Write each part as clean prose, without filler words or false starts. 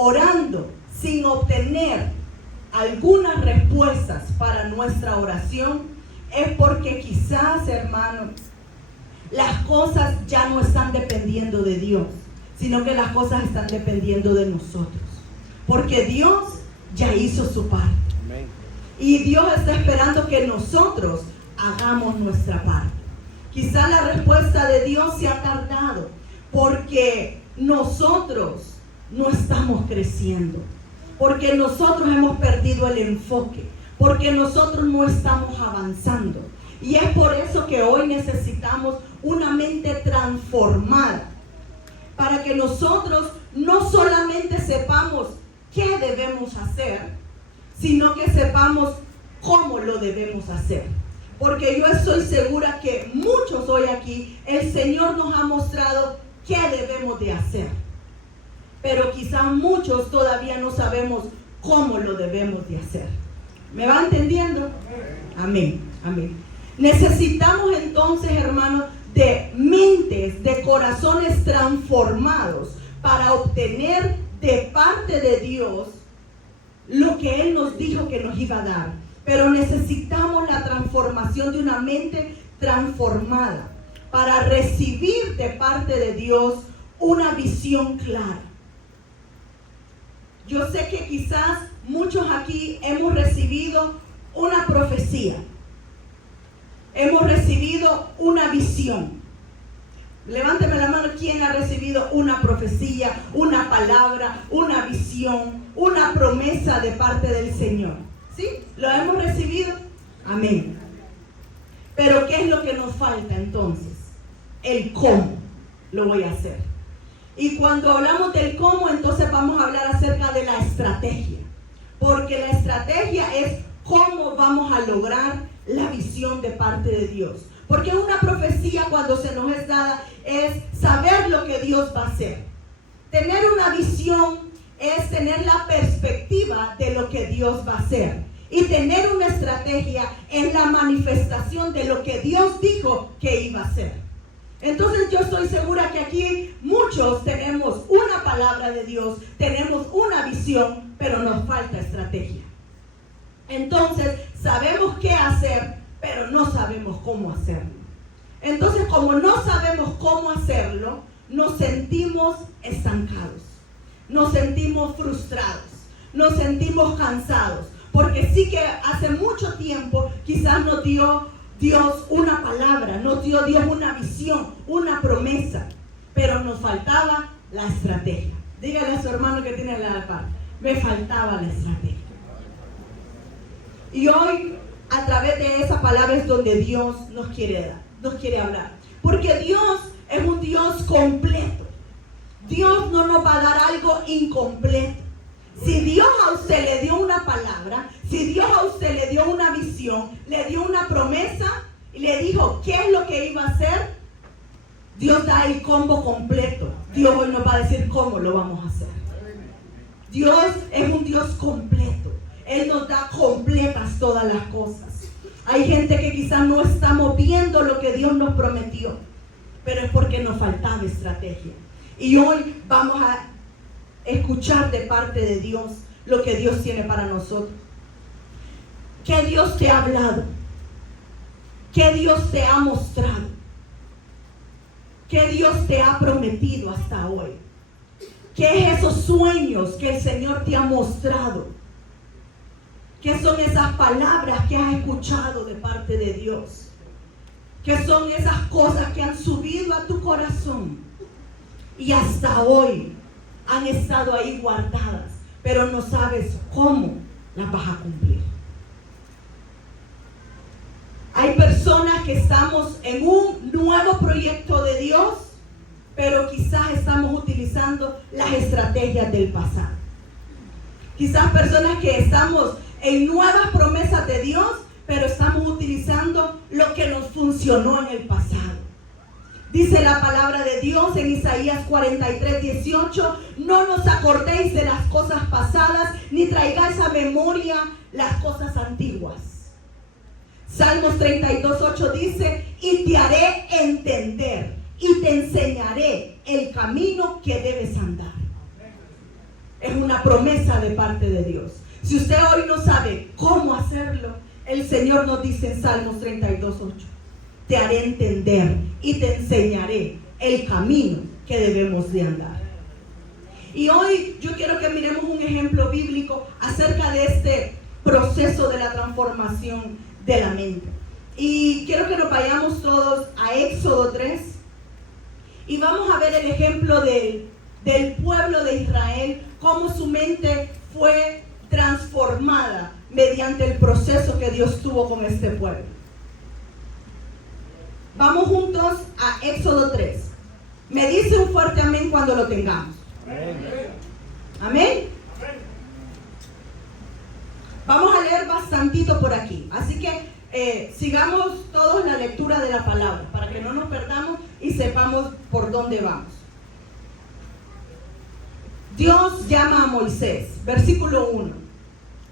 orando sin obtener algunas respuestas para nuestra oración, es porque quizás, hermanos, las cosas ya no están dependiendo de Dios, sino que las cosas están dependiendo de nosotros. Porque Dios ya hizo su parte. Amén. Y Dios está esperando que nosotros hagamos nuestra parte. Quizás la respuesta de Dios se ha tardado porque nosotros no estamos creciendo, porque nosotros hemos perdido el enfoque, porque nosotros no estamos avanzando. Y es por eso que hoy necesitamos una mente transformada, para que nosotros no solamente sepamos qué debemos hacer, sino que sepamos cómo lo debemos hacer. Porque yo estoy segura que muchos hoy aquí, el Señor nos ha mostrado qué debemos de hacer. Pero quizás muchos todavía no sabemos cómo lo debemos de hacer. ¿Me va entendiendo? Amén, amén. Necesitamos entonces, hermanos, de mentes, de corazones transformados para obtener de parte de Dios lo que Él nos dijo que nos iba a dar. Pero necesitamos la transformación de una mente transformada para recibir de parte de Dios una visión clara. Yo sé que quizás muchos aquí hemos recibido una profecía. Hemos recibido una visión. Levánteme la mano, ¿quién ha recibido una profecía, una palabra, una visión, una promesa de parte del Señor? ¿Sí? ¿Lo hemos recibido? Amén. Pero ¿qué es lo que nos falta entonces? El cómo lo voy a hacer. Y cuando hablamos del cómo, entonces vamos a hablar acerca de la estrategia. Porque la estrategia es cómo vamos a lograr la visión de parte de Dios. Porque una profecía, cuando se nos es dada, es saber lo que Dios va a hacer. Tener una visión es tener la perspectiva de lo que Dios va a hacer. Y tener una estrategia es la manifestación de lo que Dios dijo que iba a hacer. Entonces yo estoy segura que aquí muchos tenemos una palabra de Dios, tenemos una visión, pero nos falta estrategia. Entonces sabemos qué hacer, pero no sabemos cómo hacerlo. Entonces, como no sabemos cómo hacerlo, nos sentimos estancados, nos sentimos frustrados, nos sentimos cansados, porque sí que hace mucho tiempo quizás nos dio Dios una palabra, nos dio Dios una visión, una promesa, pero nos faltaba la estrategia. Dígale a su hermano que tiene la par, me faltaba la estrategia. Y hoy, a través de esa palabra es donde Dios nos quiere dar, nos quiere hablar. Porque Dios es un Dios completo. Dios no nos va a dar algo incompleto. Si Dios a usted le dio una palabra, si Dios a usted le dio una visión, le dio una promesa y le dijo qué es lo que iba a hacer, Dios da el combo completo. Dios hoy nos va a decir cómo lo vamos a hacer. Dios es un Dios completo. Él nos da completas todas las cosas. Hay gente que quizás no estamos viendo lo que Dios nos prometió, pero es porque nos faltaba estrategia. Y hoy vamos a escuchar de parte de Dios lo que Dios tiene para nosotros. ¿Qué Dios te ha hablado? ¿Qué Dios te ha mostrado? ¿Qué Dios te ha prometido hasta hoy? ¿Qué es esos sueños que el Señor te ha mostrado? ¿Qué son esas palabras que has escuchado de parte de Dios? ¿Qué son esas cosas que han subido a tu corazón y hasta hoy han estado ahí guardadas, pero no sabes cómo las vas a cumplir? Hay personas que estamos en un nuevo proyecto de Dios, pero quizás estamos utilizando las estrategias del pasado. Quizás personas que estamos en nuevas promesas de Dios, pero estamos utilizando lo que nos funcionó en el pasado. Dice la palabra de Dios en Isaías 43:18, no nos acordéis de las cosas pasadas, ni traigáis a memoria las cosas antiguas. Salmos 32:8 dice, y te haré entender, y te enseñaré el camino que debes andar. Es una promesa de parte de Dios. Si usted hoy no sabe cómo hacerlo, el Señor nos dice en Salmos 32:8, te haré entender y te enseñaré el camino que debemos de andar. Y hoy yo quiero que miremos un ejemplo bíblico acerca de este proceso de la transformación de la mente. Y quiero que nos vayamos todos a Éxodo 3 y vamos a ver el ejemplo del pueblo de Israel, cómo su mente fue transformada mediante el proceso que Dios tuvo con este pueblo. Vamos juntos a Éxodo 3. Me dice un fuerte amén cuando lo tengamos. Amén. Amén. Vamos a leer bastantito por aquí. Así que sigamos todos la lectura de la palabra para que no nos perdamos y sepamos por dónde vamos. Dios llama a Moisés, versículo 1.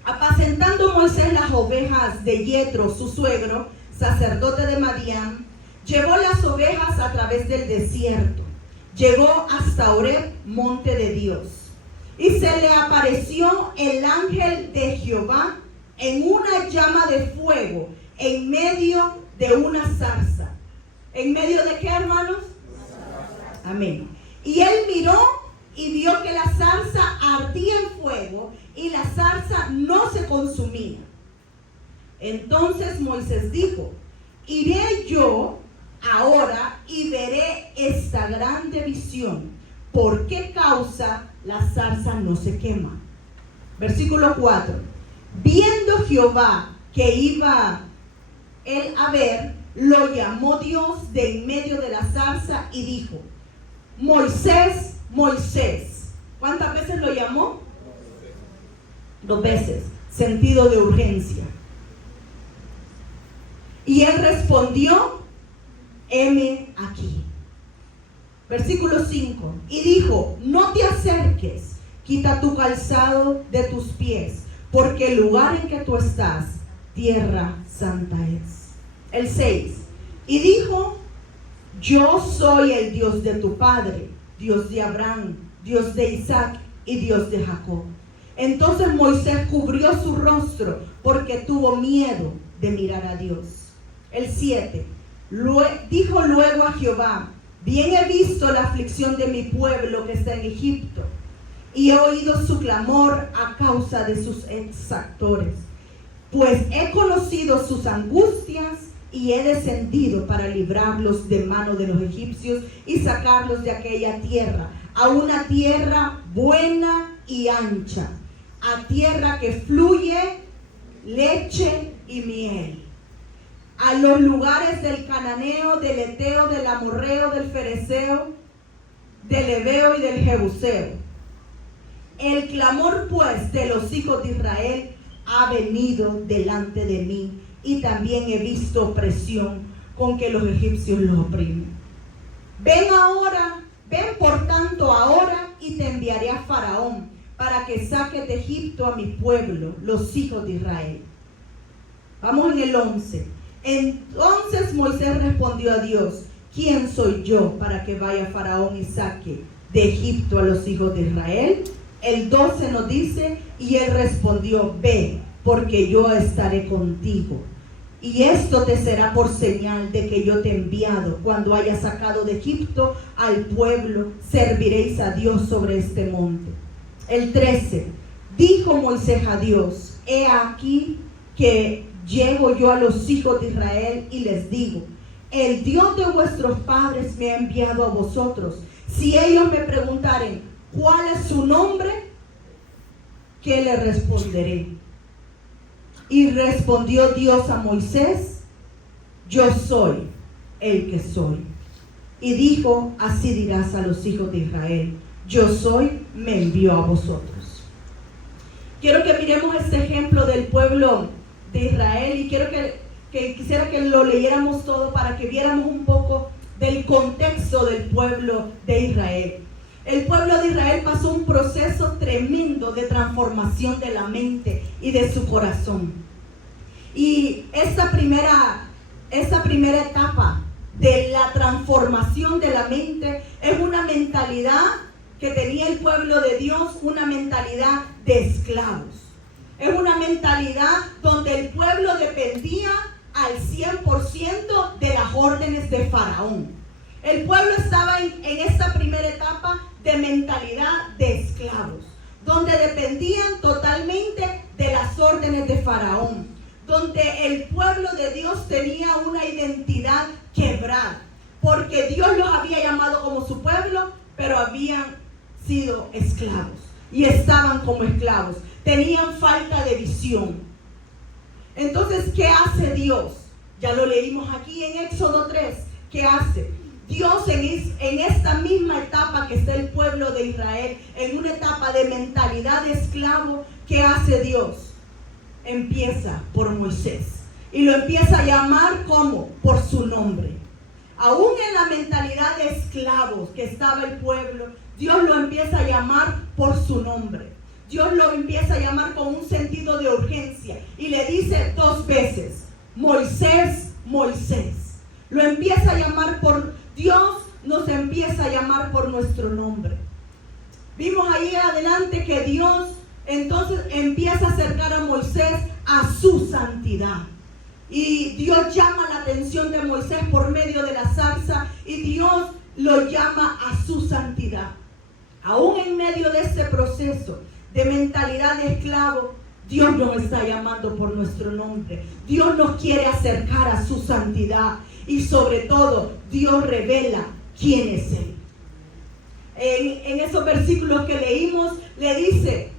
Apacentando Moisés las ovejas de Yetro, su suegro, sacerdote de Madián, llevó las ovejas a través del desierto. Llegó hasta Horeb, monte de Dios. Y se le apareció el ángel de Jehová en una llama de fuego, en medio de una zarza. ¿En medio de qué, hermanos? Amén. Y él miró y vio que la zarza ardía en fuego y la zarza no se consumía. Entonces Moisés dijo, iré yo ahora y veré esta grande visión. ¿Por qué causa la zarza no se quema? Versículo 4. Viendo Jehová que iba él a ver, lo llamó Dios de en medio de la zarza y dijo, Moisés, Moisés. ¿Cuántas veces lo llamó? 2 veces. Sentido de urgencia. Y él respondió, heme aquí. Versículo 5. Y dijo, no te acerques, quita tu calzado de tus pies, porque el lugar en que tú estás, tierra santa es. El 6. Y dijo, yo soy el Dios de tu padre, Dios de Abraham, Dios de Isaac y Dios de Jacob. Entonces Moisés cubrió su rostro porque tuvo miedo de mirar a Dios. El 7. Dijo luego a Jehová, bien he visto la aflicción de mi pueblo que está en Egipto, y he oído su clamor a causa de sus exactores, pues he conocido sus angustias y he descendido para librarlos de mano de los egipcios y sacarlos de aquella tierra, a una tierra buena y ancha, a tierra que fluye leche y miel, a los lugares del cananeo, del eteo, del amorreo, del fereceo, del heveo y del jebuseo. El clamor pues de los hijos de Israel ha venido delante de mí, y también he visto opresión con que los egipcios los oprimen. Ven por tanto ahora, y te enviaré a Faraón, para que saque de Egipto a mi pueblo, los hijos de Israel. Vamos en el 11. Entonces Moisés respondió a Dios, ¿quién soy yo para que vaya Faraón y saque de Egipto a los hijos de Israel? El 12 nos dice, y él respondió, ve, porque yo estaré contigo. Y esto te será por señal de que yo te he enviado. Cuando hayas sacado de Egipto al pueblo, serviréis a Dios sobre este monte. El 13. Dijo Moisés a Dios, he aquí que llego yo a los hijos de Israel y les digo, el Dios de vuestros padres me ha enviado a vosotros. Si ellos me preguntaren, ¿cuál es su nombre? ¿Qué le responderé? Y respondió Dios a Moisés, yo soy el que soy. Y dijo, así dirás a los hijos de Israel, yo soy, me envió a vosotros. Quiero que miremos este ejemplo del pueblo de Israel, y quiero que quisiera que lo leyéramos todo para que viéramos un poco del contexto del pueblo de Israel. El pueblo de Israel pasó un proceso tremendo de transformación de la mente y de su corazón. Y esta primera etapa de la transformación de la mente es una mentalidad que tenía el pueblo de Dios una mentalidad de esclavos. Es una mentalidad donde el pueblo dependía al 100% de las órdenes de Faraón. El pueblo estaba en esta primera etapa de mentalidad de esclavos, donde dependían totalmente de las órdenes de Faraón, donde el pueblo de Dios tenía una identidad quebrada, porque Dios los había llamado como su pueblo, pero habían sido esclavos y estaban como esclavos, tenían falta de visión. Entonces, ¿qué hace Dios? Ya lo leímos aquí en Éxodo 3. ¿Qué hace? Dios en esta misma etapa que está el pueblo de Israel, en una etapa de mentalidad de esclavo, ¿qué hace Dios? Empieza por Moisés y lo empieza a llamar ¿cómo? Por su nombre. Aún en la mentalidad de esclavos que estaba el pueblo, Dios lo empieza a llamar por su nombre. Dios lo empieza a llamar con un sentido de urgencia y le dice 2 veces, Moisés, Moisés. Lo empieza a llamar por Dios, nos empieza a llamar por nuestro nombre. Vimos ahí adelante que Dios entonces empieza a acercar a Moisés a su santidad. Y Dios llama la atención de Moisés por medio de la zarza y Dios lo llama a su santidad. Aún en medio de este proceso de mentalidad de esclavo, Dios nos está llamando por nuestro nombre. Dios nos quiere acercar a su santidad y sobre todo Dios revela quién es Él. En esos versículos que leímos le dice,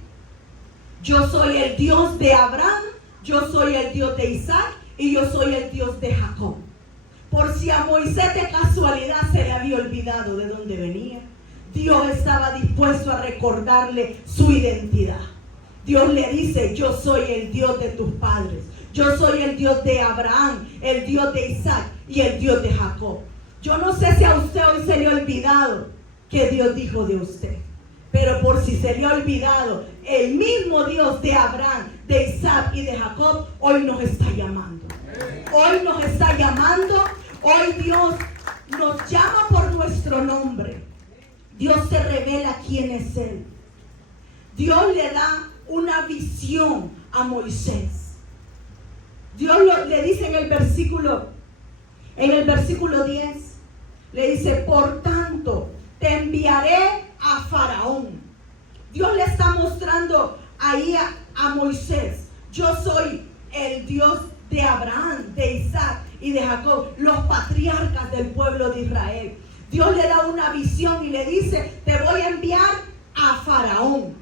yo soy el Dios de Abraham, yo soy el Dios de Isaac y yo soy el Dios de Jacob. Por si a Moisés de casualidad se le había olvidado de dónde venía, Dios estaba dispuesto a recordarle su identidad. Dios le dice, yo soy el Dios de tus padres. Yo soy el Dios de Abraham, el Dios de Isaac y el Dios de Jacob. Yo no sé si a usted hoy se le ha olvidado que Dios dijo de usted. Pero por si se le ha olvidado, el mismo Dios de Abraham, de Isaac y de Jacob, hoy nos está llamando. Hoy nos está llamando. Hoy Dios nos llama por nuestro nombre. Dios se revela quién es Él. Dios le da una visión a Moisés. Dios le dice en el versículo 10, le dice, por tanto, te enviaré a Faraón. Dios le está mostrando ahí a Moisés, yo soy el Dios de Abraham, de Isaac y de Jacob, los patriarcas del pueblo de Israel. Dios le da una visión y le dice, te voy a enviar a Faraón.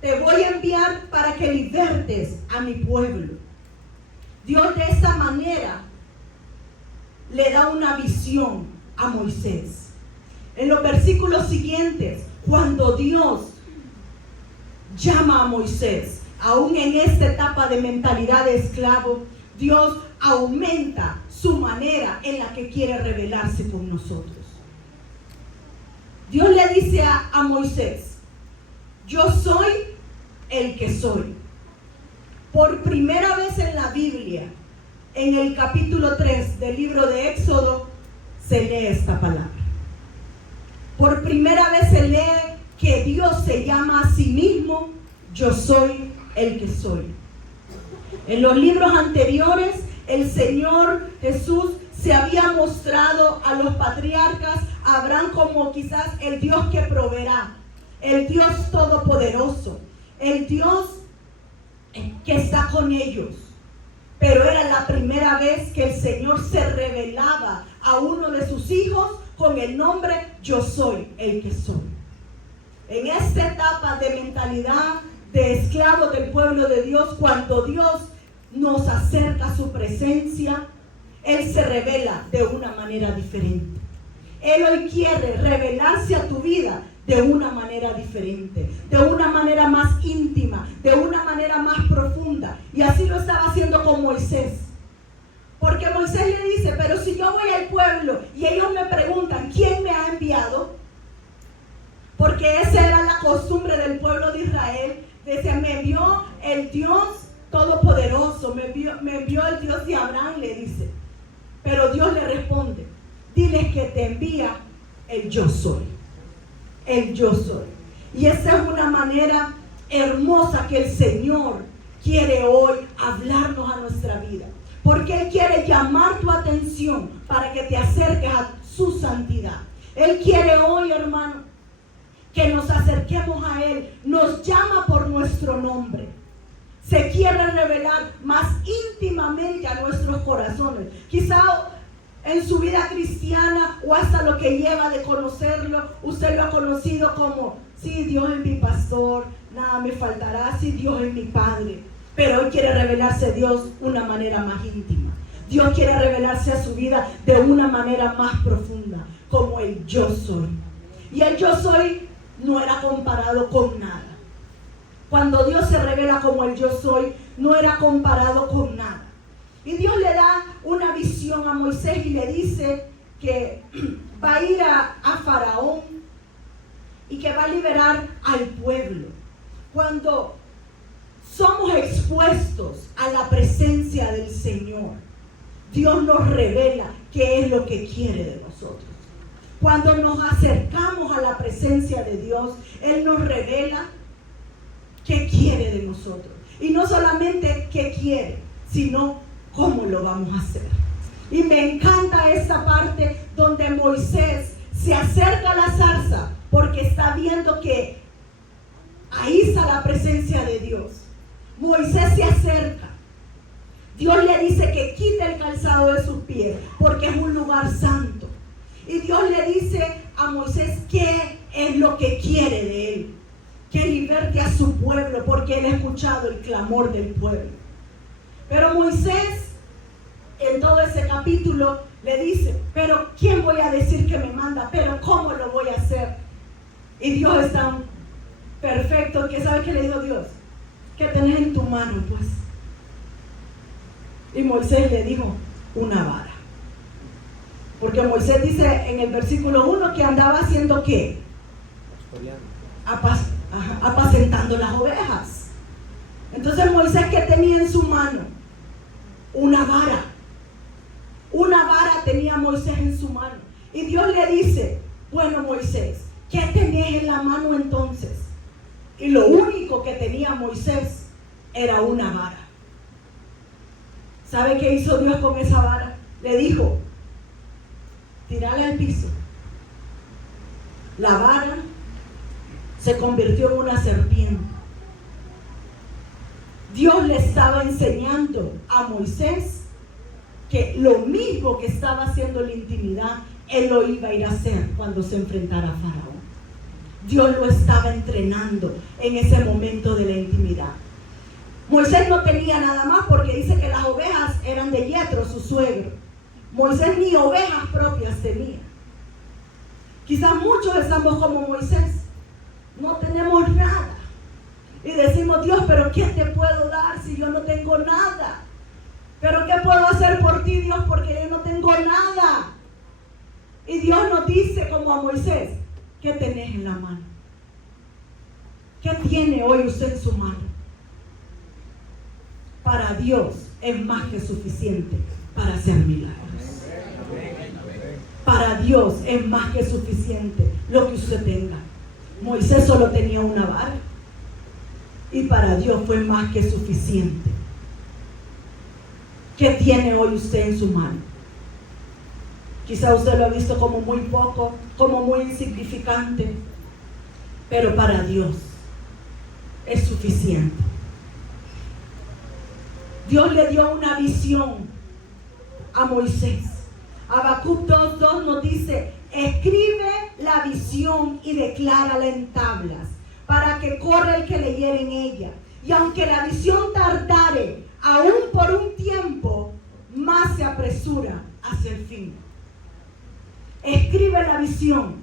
Te voy a enviar para que libertes a mi pueblo. Dios de esta manera le da una visión a Moisés. En los versículos siguientes, cuando Dios llama a Moisés, aún en esta etapa de mentalidad de esclavo, Dios aumenta su manera en la que quiere revelarse con nosotros. Dios le dice a Moisés, yo soy el que soy. Por primera vez en la Biblia, en el capítulo 3 del libro de Éxodo, se lee esta palabra. Por primera vez se lee que Dios se llama a sí mismo, yo soy el que soy. En los libros anteriores, el Señor Jesús se había mostrado a los patriarcas, a Abraham, como quizás el Dios que proveerá, el Dios todopoderoso, el Dios que está con ellos. Pero era la primera vez que el Señor se revelaba a uno de sus hijos con el nombre yo soy el que soy. En esta etapa de mentalidad de esclavo del pueblo de Dios, cuando Dios nos acerca a su presencia, Él se revela de una manera diferente. Él hoy quiere revelarse a tu vida de una manera diferente, de una manera más íntima, de una manera más profunda. Y así lo estaba haciendo con Moisés. Porque Moisés le dice, pero si yo voy al pueblo y ellos me preguntan, ¿quién me ha enviado? Porque esa era la costumbre del pueblo de Israel. Decía, me envió el Dios todopoderoso, me envió el Dios de Abraham, le dice. Pero Dios le responde, diles que te envía el yo soy. el yo soy. Y esa es una manera hermosa que el Señor quiere hoy hablarnos a nuestra vida. Porque Él quiere llamar tu atención para que te acerques a su santidad. Él quiere hoy, hermano, que nos acerquemos a Él. Nos llama por nuestro nombre. Se quiere revelar más íntimamente a nuestros corazones. Quizá en su vida cristiana o hasta lo que lleva de conocerlo, usted lo ha conocido como, sí, Dios es mi pastor, nada me faltará, sí, Dios es mi Padre. Pero hoy quiere revelarse a Dios de una manera más íntima. Dios quiere revelarse a su vida de una manera más profunda, como el yo soy. Y el yo soy no era comparado con nada. Cuando Dios se revela como el yo soy, no era comparado con nada. Y Dios le da una visión a Moisés y le dice que va a ir a Faraón y que va a liberar al pueblo. Cuando somos expuestos a la presencia del Señor, Dios nos revela qué es lo que quiere de nosotros. Cuando nos acercamos a la presencia de Dios, Él nos revela qué quiere de nosotros. Y no solamente qué quiere, sino cómo lo vamos a hacer. Y me encanta esta parte donde Moisés se acerca a la zarza porque está viendo que ahí está la presencia de Dios. Moisés se acerca. Dios le dice que quite el calzado de sus pies porque es un lugar santo. Y Dios le dice a Moisés qué es lo que quiere de él. Que liberte a su pueblo porque él ha escuchado el clamor del pueblo. Pero Moisés, en todo ese capítulo, le dice, pero ¿quién voy a decir que me manda? Pero ¿cómo lo voy a hacer? Y Dios es tan perfecto que ¿sabe qué le dijo Dios? ¿Qué tenés en tu mano, pues? Y Moisés le dijo, una vara. Porque Moisés dice en el versículo 1 que andaba haciendo ¿qué? Apacentando las ovejas. Entonces Moisés, ¿qué tenía en su mano? Una vara. Una vara tenía Moisés en su mano. Y Dios le dice, bueno, Moisés, ¿qué tenés en la mano entonces? Y lo único que tenía Moisés era una vara. ¿Sabe qué hizo Dios con esa vara? Le dijo, tirala al piso. La vara se convirtió en una serpiente. Dios le estaba enseñando a Moisés que lo mismo que estaba haciendo en la intimidad, él lo iba a ir a hacer cuando se enfrentara a Faraón. Dios lo estaba entrenando en ese momento de la intimidad. Moisés no tenía nada más porque dice que las ovejas eran de Yetro, su suegro. Moisés ni ovejas propias tenía. Quizás muchos estamos como Moisés. No tenemos nada. Y decimos, Dios, pero ¿qué te puedo dar si yo no tengo nada? ¿Pero qué puedo hacer por ti, Dios, porque yo no tengo nada? Y Dios nos dice como a Moisés, ¿qué tenés en la mano? ¿Qué tiene hoy usted en su mano? Para Dios es más que suficiente para hacer milagros. Para Dios es más que suficiente lo que usted tenga. Moisés solo tenía una vara y para Dios fue más que suficiente. ¿Qué tiene hoy usted en su mano? Quizá usted lo ha visto como muy poco, como muy insignificante, pero para Dios es suficiente. Dios le dio una visión a Moisés. Habacuc 2:2 nos dice, escribe la visión y declárala en tablas, para que corra el que leyere en ella. Y aunque la visión tardare, aún por un tiempo, más se apresura hacia el fin. Escribe la visión.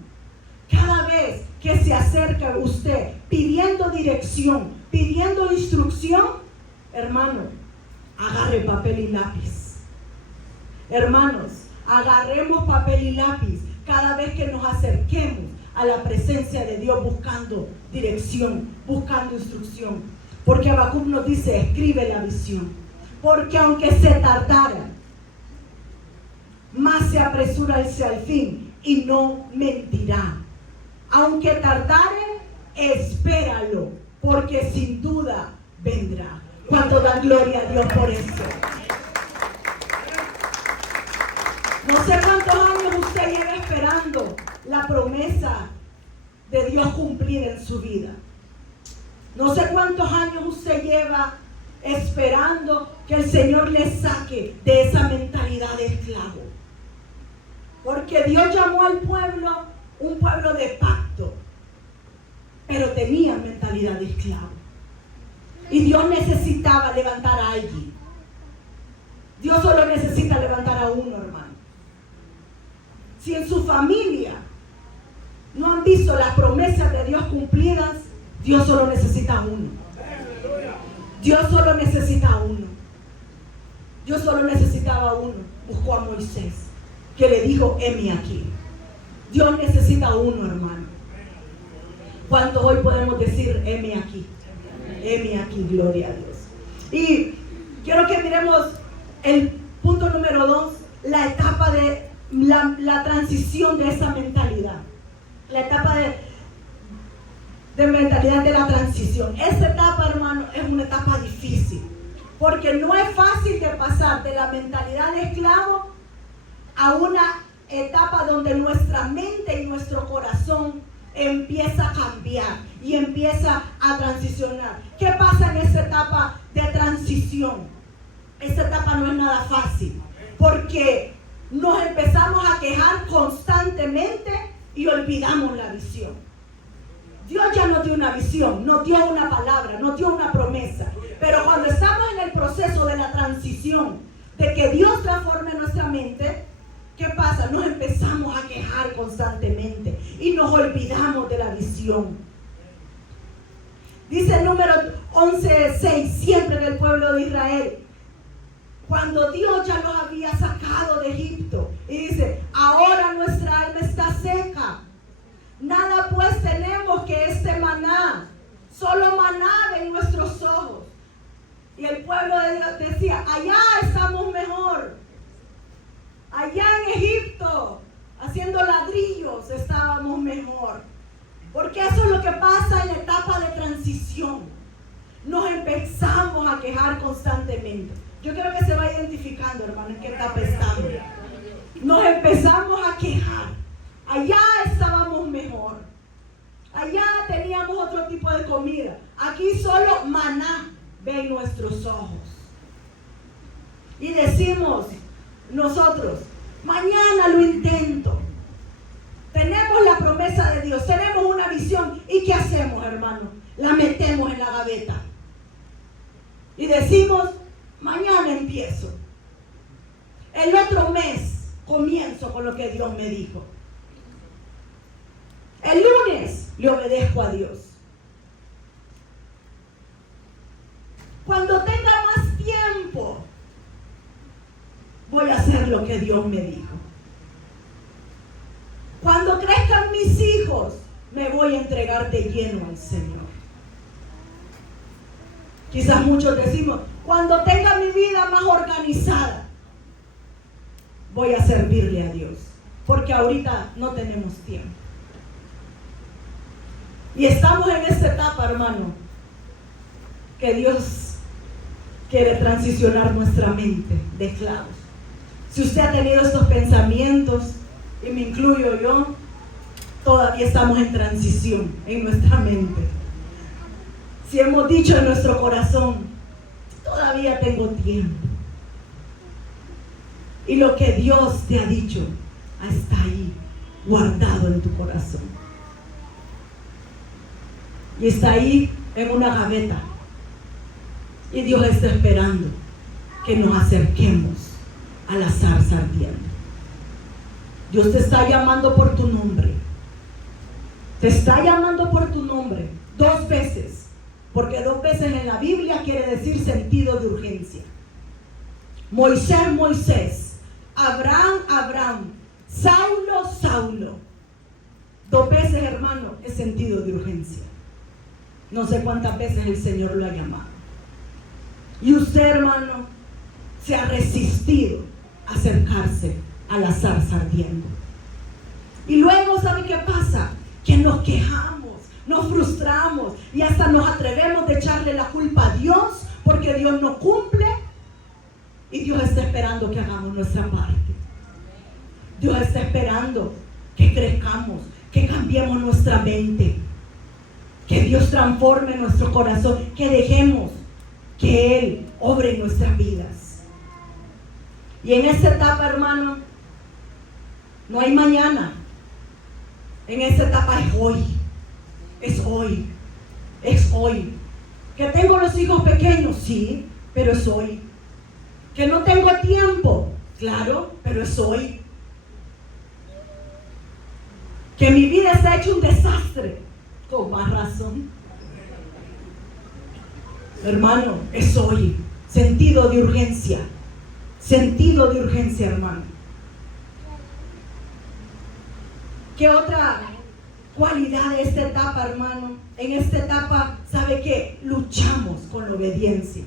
Cada vez que se acerca a usted pidiendo dirección, pidiendo instrucción, hermano, agarre papel y lápiz. Hermanos, agarremos papel y lápiz cada vez que nos acerquemos a la presencia de Dios buscando dirección, buscando instrucción. Porque Habacuc nos dice, escribe la visión. Porque aunque se tardara, más se apresura hacia el fin y no mentirá. Aunque tardare, espéralo, porque sin duda vendrá. ¿Cuánto dan gloria a Dios por eso? No sé cuántos años usted lleva esperando la promesa de Dios cumplir en su vida. No sé cuántos años usted lleva esperando que el Señor le saque de esa mentalidad de esclavo. Porque Dios llamó al pueblo un pueblo de pacto, pero tenía mentalidad de esclavo. Y Dios necesitaba levantar a alguien. Dios solo necesita levantar a uno, hermano. Si en su familia no han visto las promesas de Dios cumplidas, Dios solo necesita a uno. Dios solo necesita a uno. Dios solo necesitaba a uno. Buscó a Moisés, que le dijo, heme aquí. Dios necesita a uno, hermano. ¿Cuántos hoy podemos decir, heme aquí? Heme aquí, gloria a Dios. Y quiero que miremos el punto número 2, la etapa de la transición de esa mentalidad. La etapa de mentalidad de la transición. Esta etapa, hermano, es una etapa difícil, porque no es fácil de pasar de la mentalidad de esclavo a una etapa donde nuestra mente y nuestro corazón empieza a cambiar y empieza a transicionar. ¿Qué pasa en esta etapa de transición? Esta etapa no es nada fácil, porque nos empezamos a quejar constantemente y olvidamos la visión. Dios ya nos dio una visión, nos dio una palabra, nos dio una promesa, pero cuando estamos en el proceso de la transición, de que Dios transforme nuestra mente, ¿qué pasa? Nos empezamos a quejar constantemente y nos olvidamos de la visión. Dice el número 11:6, siempre del pueblo de Israel, cuando Dios ya los había sacado de Egipto, y dice, ahora nuestra alma está seca, nada pues tenemos que este maná, solo maná en nuestros ojos. Y el pueblo de Dios decía, allá estamos mejor. Allá en Egipto, haciendo ladrillos, estábamos mejor. Porque eso es lo que pasa en la etapa de transición. Nos empezamos a quejar constantemente. Yo quiero que se vaya identificando, hermano, en qué etapa estamos. Nos empezamos a quejar. Allá estábamos mejor. Allá teníamos otro tipo de comida. Aquí solo maná ve en nuestros ojos. Y decimos nosotros, mañana lo intento. Tenemos la promesa de Dios, tenemos una visión. ¿Y qué hacemos, hermano? La metemos en la gaveta. Y decimos, mañana empiezo. El otro mes comienzo con lo que Dios me dijo. El lunes le obedezco a Dios. Cuando tenga más tiempo, voy a hacer lo que Dios me dijo. Cuando crezcan mis hijos, me voy a entregar de lleno al Señor. Quizás muchos decimos, cuando tenga mi vida más organizada, voy a servirle a Dios. Porque ahorita no tenemos tiempo. Y estamos en esta etapa, hermano, que Dios quiere transicionar nuestra mente de esclavos. Si usted ha tenido estos pensamientos, y me incluyo yo, todavía estamos en transición en nuestra mente. Si hemos dicho en nuestro corazón, todavía tengo tiempo. Y lo que Dios te ha dicho está ahí, guardado en tu corazón. Y está ahí en una gaveta. Y Dios está esperando que nos acerquemos a la zarza ardiente. Dios te está llamando por tu nombre. Te está llamando por tu nombre 2 veces. Porque 2 veces en la Biblia quiere decir sentido de urgencia. Moisés, Moisés. Abraham, Abraham. Saulo, Saulo. 2 veces, hermano, es sentido de urgencia. No sé cuántas veces el Señor lo ha llamado. Y usted, hermano, se ha resistido a acercarse a la zarza ardiendo. Y luego, ¿sabe qué pasa? que nos quejamos, nos frustramos y hasta nos atrevemos de echarle la culpa a Dios porque Dios no cumple y Dios está esperando que hagamos nuestra parte. Dios está esperando que crezcamos, que cambiemos nuestra mente, que Dios transforme nuestro corazón, que dejemos que Él obre en nuestras vidas. Y en esta etapa, hermano, no hay mañana. En esta etapa es hoy. Es hoy. Es hoy. Que tengo los hijos pequeños, sí, pero es hoy. Que no tengo tiempo, claro, pero es hoy. Que mi vida está hecha un desastre, con más razón. Hermano, es hoy. Sentido de urgencia. Sentido de urgencia, hermano. ¿Qué otra cualidad de esta etapa, hermano? En esta etapa, ¿sabe qué? Luchamos con la obediencia,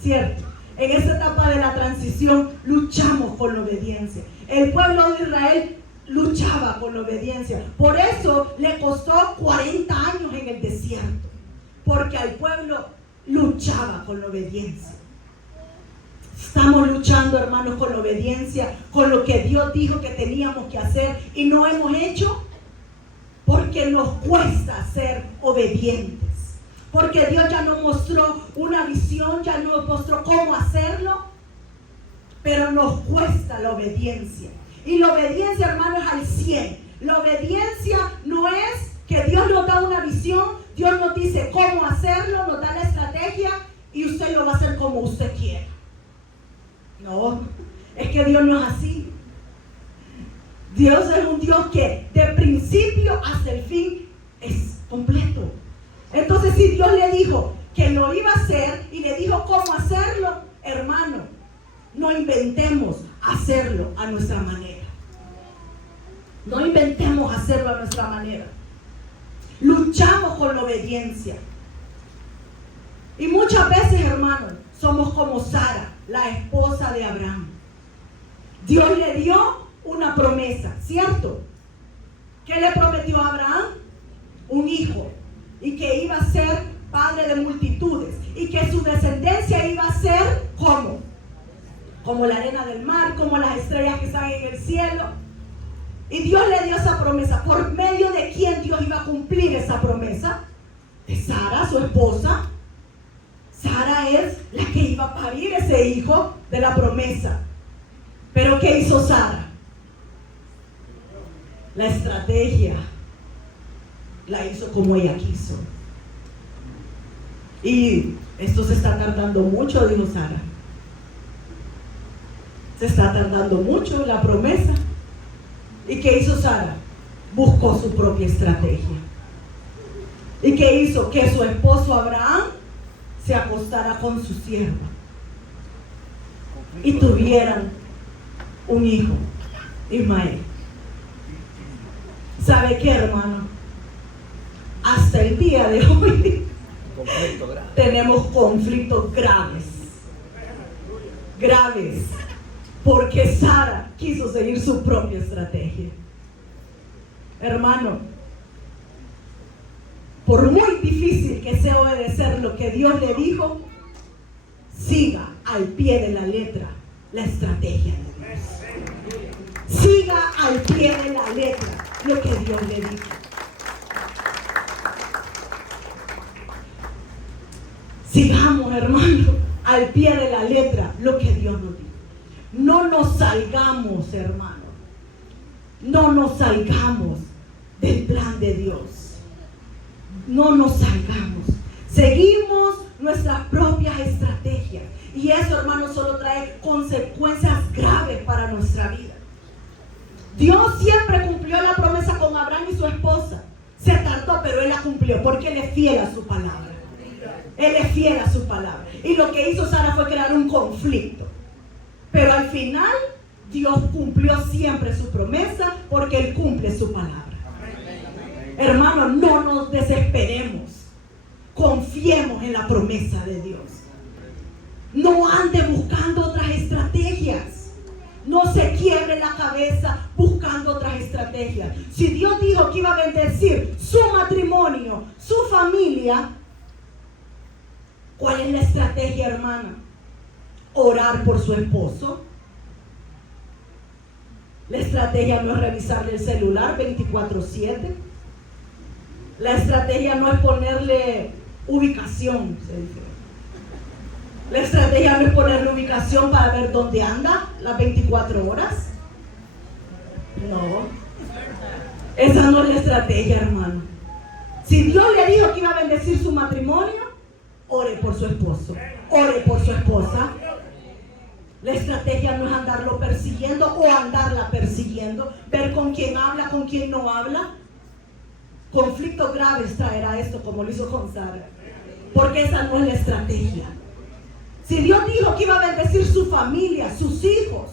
¿cierto? En esta etapa de la transición, luchamos con la obediencia. El pueblo de Israel luchaba con la obediencia. Por eso le costó 40 años en el desierto, porque al pueblo luchaba con la obediencia. Estamos luchando, hermanos, con la obediencia, con lo que Dios dijo que teníamos que hacer y no hemos hecho, porque nos cuesta ser obedientes. Porque Dios ya nos mostró una visión, ya nos mostró cómo hacerlo, pero nos cuesta la obediencia. Y la obediencia, hermano, es al 100. La obediencia no es que Dios nos da una visión, Dios nos dice cómo hacerlo, nos da la estrategia y usted lo va a hacer como usted quiera. No, es que Dios no es así. Dios es un Dios que de principio hasta el fin es completo. Entonces, si Dios le dijo que lo iba a hacer y le dijo cómo hacerlo, hermano, no inventemos hacerlo a nuestra manera. No inventemos hacerlo a nuestra manera. Luchamos con la obediencia. Y muchas veces, hermanos, somos como Sara, la esposa de Abraham. Dios le dio una promesa, ¿cierto? ¿Qué le prometió a Abraham? Un hijo. Y que iba a ser padre de multitudes. Y que su descendencia iba a ser ¿cómo? Como la arena del mar, como las estrellas que salen en el cielo. Y Dios le dio esa promesa. ¿Por medio de quién Dios iba a cumplir esa promesa? De Sara, su esposa. Sara es la que iba a parir ese hijo de la promesa. Pero ¿qué hizo Sara? La estrategia la hizo como ella quiso. Y esto se está tardando mucho, dijo Sara. Se está tardando mucho la promesa. ¿Y qué hizo Sara? Buscó su propia estrategia. ¿Y qué hizo? Que su esposo Abraham se acostara con su sierva y tuvieran un hijo, Ismael. ¿Sabe qué, hermano? Hasta el día de hoy tenemos conflictos graves, porque Sara quiso seguir su propia estrategia. Hermano, por muy difícil que sea obedecer lo que Dios le dijo, siga al pie de la letra la estrategia de Dios. Siga al pie de la letra lo que Dios le dijo. Sigamos, hermano, al pie de la letra lo que Dios nos dijo. No nos salgamos, hermano. No nos salgamos del plan de Dios. No nos salgamos. Seguimos nuestras propias estrategias. Y eso, hermano, solo trae consecuencias graves para nuestra vida. Dios siempre cumplió la promesa con Abraham y su esposa. Se tardó, pero Él la cumplió porque Él es fiel a su palabra. Él es fiel a su palabra. Y lo que hizo Sara fue crear un conflicto. Pero al final, Dios cumplió siempre su promesa porque Él cumple su palabra. Hermano, no nos desesperemos. Confiemos en la promesa de Dios. No ande buscando otras estrategias. no se quiebre la cabeza buscando otras estrategias. Si Dios dijo que iba a bendecir su matrimonio, su familia, ¿cuál es la estrategia, hermana? Orar por su esposo. La estrategia no es revisarle el celular 24/7. La estrategia no es ponerle ubicación, se dice. La estrategia no es ponerle ubicación para ver dónde anda las 24 horas. No. Esa no es la estrategia, hermano. Si Dios le dijo que iba a bendecir su matrimonio, ore por su esposo, ore por su esposa. La estrategia no es andarlo persiguiendo o andarla persiguiendo, ver con quién habla, con quién no habla. Conflictos graves traerá esto, como lo hizo con Sara, porque esa no es la estrategia. Si Dios dijo que iba a bendecir su familia, sus hijos,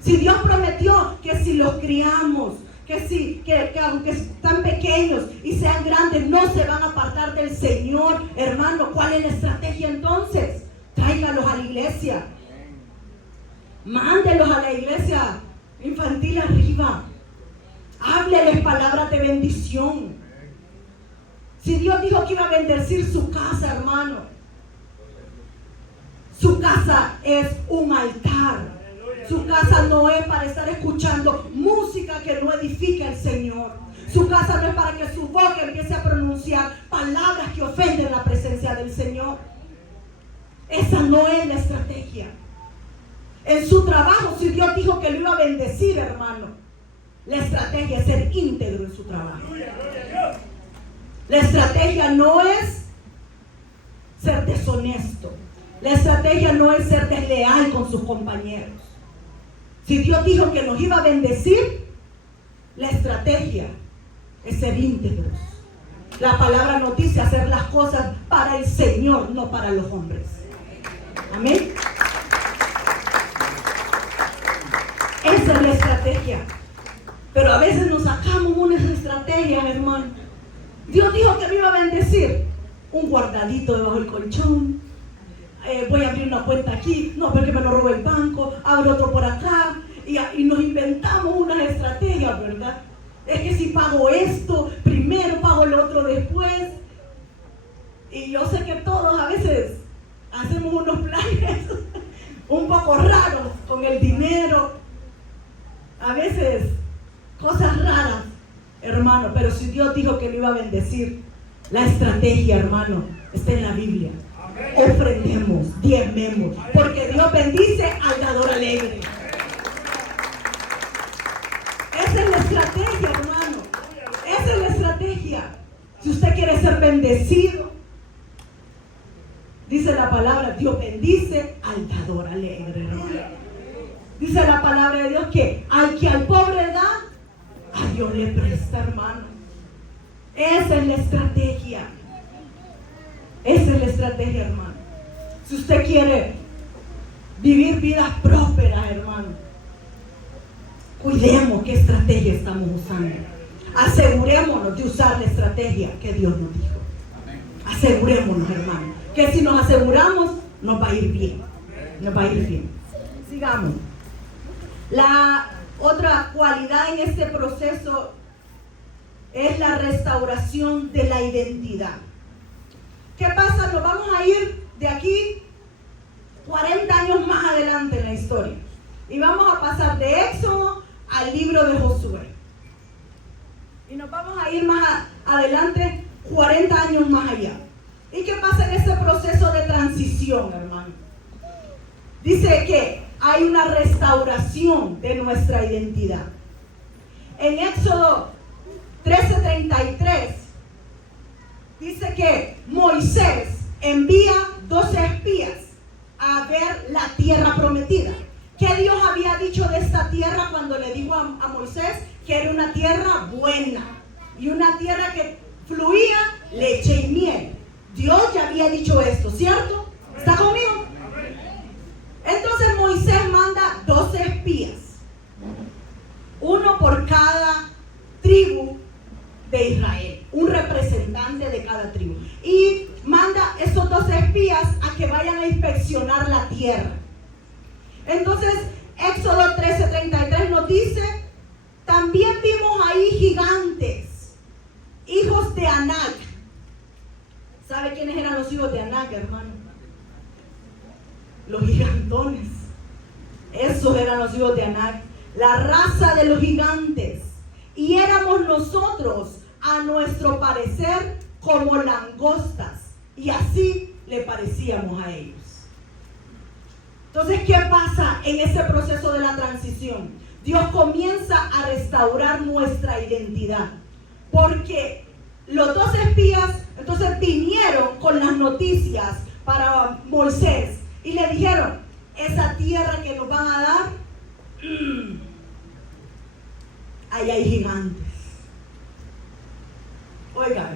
si Dios prometió que si los criamos, que aunque están pequeños y sean grandes, no se van a apartar del Señor, hermano, ¿cuál es la estrategia entonces? Tráigalos a la iglesia. Mándelos a la iglesia infantil arriba. Hábleles palabras de bendición. Si Dios dijo que iba a bendecir su casa, hermano, su casa es un altar. Su casa no es para estar escuchando música que no edifica al Señor. Su casa no es para que su boca empiece a pronunciar palabras que ofenden la presencia del Señor. Esa no es la estrategia. En su trabajo, si Dios dijo que lo iba a bendecir, hermano, la estrategia es ser íntegro en su trabajo. La estrategia no es ser deshonesto. La estrategia no es ser desleal con sus compañeros. Si Dios dijo que nos iba a bendecir, la estrategia es ser íntegros. La palabra nos dice hacer las cosas para el Señor, no para los hombres. Amén. Esa es la estrategia. Pero a veces nos sacamos unas estrategias, hermano. Dios dijo que me iba a bendecir. Un guardadito debajo del colchón. Voy a abrir una cuenta aquí. No, porque me lo robó el banco. Abre otro por acá. Y nos inventamos unas estrategias, ¿verdad? Es que si pago esto primero, pago lo otro después. Y yo sé que todos a veces hacemos unos planes un poco raros con el dinero. A veces cosas raras, hermano, pero si Dios dijo que lo iba a bendecir, la estrategia, hermano, está en la Biblia. Ofrendemos, diezmemos, porque Dios bendice al dador alegre. Esa es la estrategia, hermano. Esa es la estrategia. Si usted quiere ser bendecido, dice la palabra, Dios bendice al dador alegre, hermano. Dice la palabra de Dios que al pobre da, a Dios le presta, hermano. Esa es la estrategia. Esa es la estrategia, hermano. Si usted quiere vivir vidas prósperas, hermano, cuidemos qué estrategia estamos usando. Asegurémonos de usar la estrategia que Dios nos dijo. Asegurémonos, hermano, que si nos aseguramos, nos va a ir bien. Nos va a ir bien. Sigamos. La otra cualidad en este proceso es la restauración de la identidad. ¿Qué pasa? Nos vamos a ir de aquí 40 años más adelante en la historia. Y vamos a pasar de Éxodo al libro de Josué. Y nos vamos a ir más adelante 40 años más allá. ¿Y qué pasa en este proceso de transición, hermano? Dice que hay una restauración de nuestra identidad. En Éxodo 13:33 dice que Moisés envía 12 espías a ver la tierra prometida. ¿Qué Dios había dicho de esta tierra cuando le dijo a Moisés que era una tierra buena y una tierra que fluía leche y miel? Dios ya había dicho esto, ¿cierto? ¿Está conmigo? Entonces Moisés manda 12 espías, uno por cada tribu de Israel, un representante de cada tribu, y manda esos 12 espías a que vayan a inspeccionar la tierra. Entonces Éxodo 13:33 nos dice, también vimos ahí gigantes, hijos de Anac. ¿Sabe quiénes eran los hijos de Anac, hermano? Los gigantones. Esos eran los hijos de Anac, la raza de los gigantes. Y éramos nosotros, a nuestro parecer, como langostas. Y así le parecíamos a ellos. Entonces, ¿qué pasa en ese proceso de la transición? Dios comienza a restaurar nuestra identidad. Porque los dos espías, entonces vinieron con las noticias para Moisés. Y le dijeron, esa tierra que nos van a dar, ahí hay gigantes. Oiga,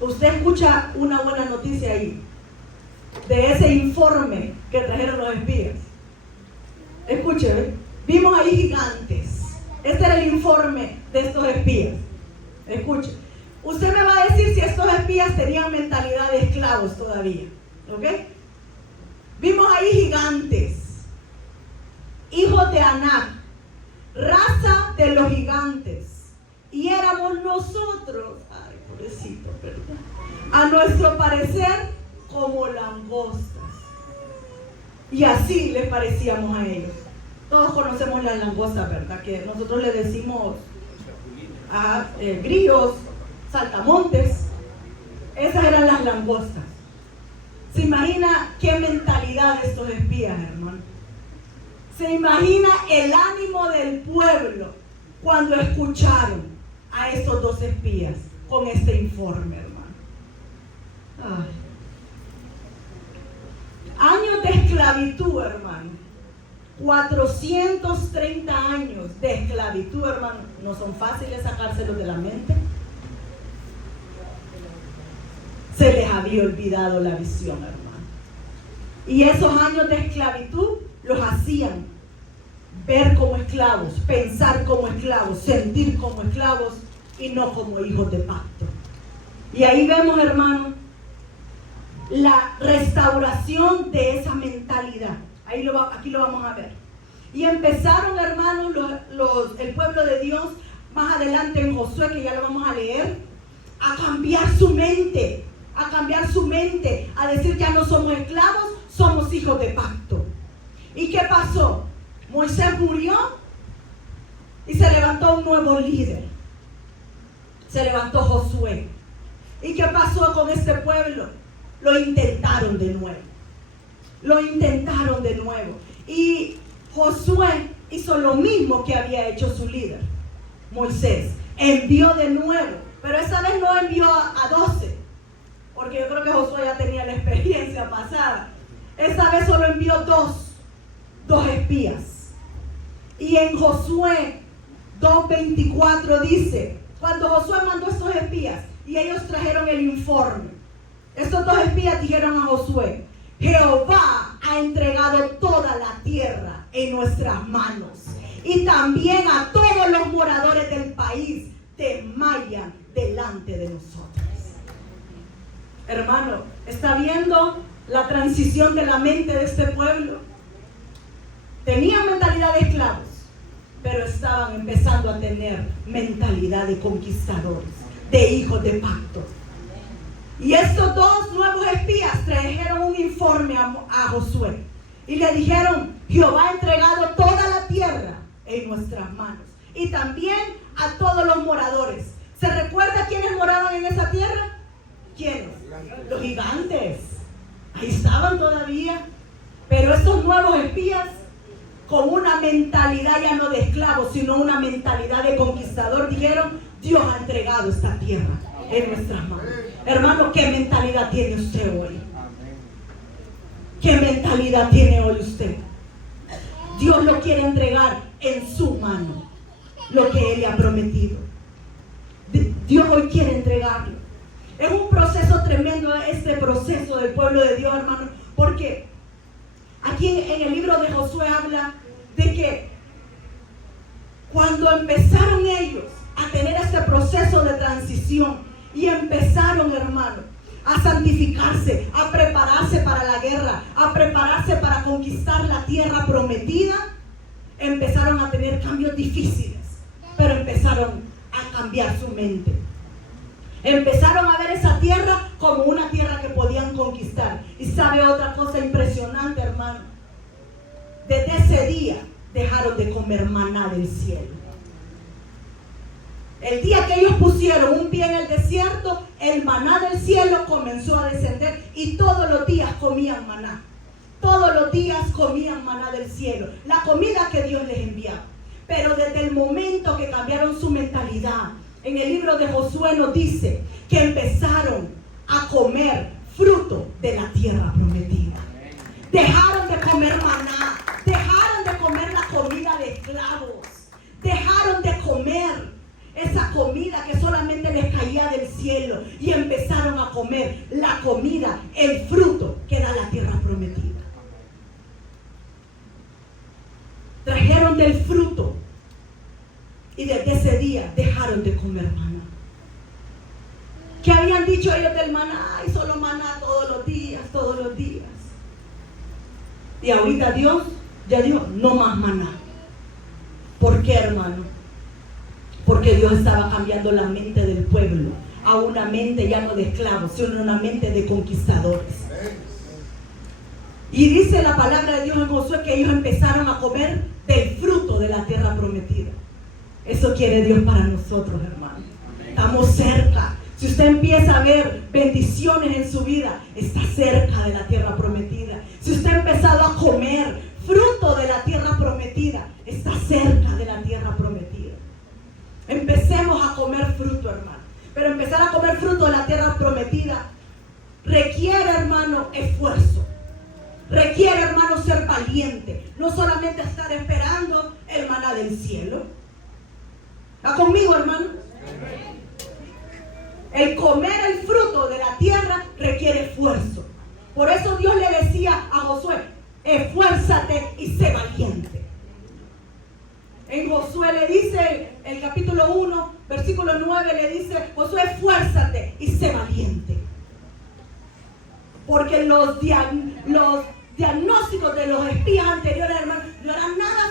usted escucha una buena noticia ahí, de ese informe que trajeron los espías. Escuche, vimos ahí gigantes. Este era el informe de estos espías. Escuche, usted me va a decir si estos espías tenían mentalidad de esclavos todavía, ¿ok? Vimos ahí gigantes, hijos de Anac, raza de los gigantes, y éramos nosotros, ay, pobrecito, perdón, a nuestro parecer como langostas, y así les parecíamos a ellos. Todos conocemos las langostas, ¿verdad? Que nosotros le decimos a grillos, saltamontes. Esas eran las langostas. ¿Se imagina qué mentalidad de estos espías, hermano? ¿Se imagina el ánimo del pueblo cuando escucharon a estos dos espías con este informe, hermano? Ay. Años de esclavitud, hermano. 430 años de esclavitud, hermano. No son fáciles sacárselos de la mente. Se les había olvidado la visión, hermano. Y esos años de esclavitud los hacían ver como esclavos, pensar como esclavos, sentir como esclavos y no como hijos de pacto. Y ahí vemos, hermano, la restauración de esa mentalidad. Aquí lo vamos a ver. Y empezaron, hermanos, el pueblo de Dios, más adelante en Josué, que ya lo vamos a leer, a cambiar su mente, a decir ya no somos esclavos, somos hijos de pacto. ¿Y qué pasó? Moisés murió y se levantó un nuevo líder. Se levantó Josué. ¿Y qué pasó con este pueblo? Lo intentaron de nuevo. Y Josué hizo lo mismo que había hecho su líder, Moisés. Envió de nuevo, pero esa vez no envió a 12, porque yo creo que Josué ya tenía la experiencia pasada. Esa vez solo envió dos espías. Y en Josué 2:24 dice, cuando Josué mandó a estos espías y ellos trajeron el informe, estos dos espías dijeron a Josué, Jehová ha entregado toda la tierra en nuestras manos, y también a todos los moradores del país desmayan delante de nosotros. Hermano, ¿está viendo la transición de la mente de este pueblo? Tenían mentalidad de esclavos, pero estaban empezando a tener mentalidad de conquistadores, de hijos de pacto. Y estos dos nuevos espías trajeron un informe a Josué y le dijeron, Jehová ha entregado toda la tierra en nuestras manos, y también a todos los moradores. ¿Se recuerda quiénes moraban en esa tierra? ¿Quiénes? Los gigantes. Ahí estaban todavía. Pero estos nuevos espías, con una mentalidad ya no de esclavos, sino una mentalidad de conquistador, dijeron, Dios ha entregado esta tierra en nuestras manos. Hermano, ¿qué mentalidad tiene usted hoy? ¿Qué mentalidad tiene hoy usted? Dios lo quiere entregar en su mano, lo que Él le ha prometido. Dios hoy quiere entregarlo. Es un proceso tremendo este proceso del pueblo de Dios, hermano, porque aquí en el libro de Josué habla de que cuando empezaron ellos a tener este proceso de transición y empezaron, hermano, a santificarse, a prepararse para la guerra, a prepararse para conquistar la tierra prometida, empezaron a tener cambios difíciles, pero empezaron a cambiar su mente. Empezaron a ver esa tierra como una tierra que podían conquistar. Y sabe otra cosa impresionante, hermano. Desde ese día dejaron de comer maná del cielo. El día que ellos pusieron un pie en el desierto, el maná del cielo comenzó a descender y todos los días comían maná. Todos los días comían maná del cielo, la comida que Dios les enviaba. Pero desde el momento que cambiaron su mentalidad, en el libro de Josué nos dice que empezaron a comer fruto de la tierra prometida. Dejaron de comer maná, dejaron de comer la comida de esclavos, dejaron de comer esa comida que solamente les caía del cielo y empezaron a comer la comida, el fruto que da la tierra prometida. Trajeron del fruto y desde ese día dejaron de comer maná. ¿Qué habían dicho ellos del maná? Ay, solo maná todos los días, todos los días. Y ahorita Dios ya dijo, no más maná. ¿Por qué, hermano? Porque Dios estaba cambiando la mente del pueblo a una mente ya no de esclavos, sino una mente de conquistadores. Y dice la palabra de Dios en Josué que ellos empezaron a comer del fruto de la tierra prometida. Eso quiere Dios para nosotros, hermano. Estamos cerca. Si usted empieza a ver bendiciones en su vida, está cerca de la tierra prometida. Si usted ha empezado a comer fruto de la tierra prometida, está cerca de la tierra prometida. Empecemos a comer fruto, hermano. Pero empezar a comer fruto de la tierra prometida requiere, hermano, esfuerzo. Requiere, hermano, ser valiente. No solamente estar esperando el maná del cielo. ¿Está conmigo, hermano? El comer el fruto de la tierra requiere esfuerzo. Por eso Dios le decía a Josué, esfuérzate y sé valiente. En Josué le dice, el capítulo 1, versículo 9, le dice, Josué, esfuérzate y sé valiente. Porque los diagnósticos de los espías anteriores, hermanos, no eran nada